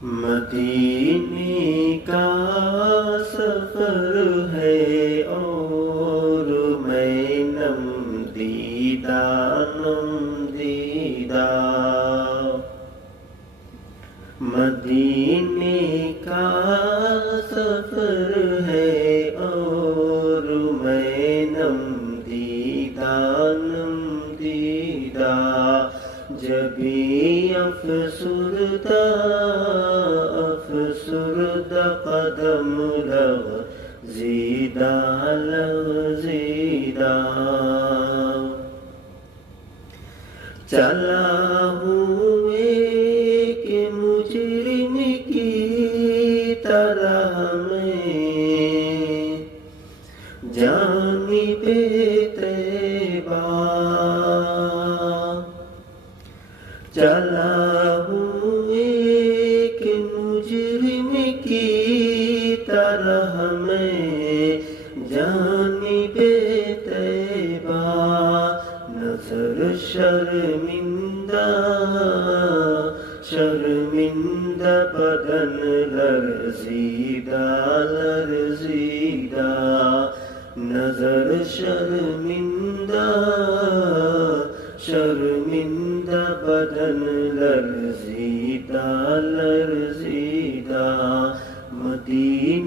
مدینے کا سفر ہے اور میں نم دیدہ مدینے کا سفر ہے اور میں نم دیدہ جبھی افسردہ قدم لغزیدہ چلا ہوں ایک مجرم کی طرح میں جانب طیبہ چلا ہوں ایک مجرم کی طرح میں جانب طیبہ نظر شرمندہ بدن لرزیدہ نظر شرمندہ بدن لرزیدہ مدینے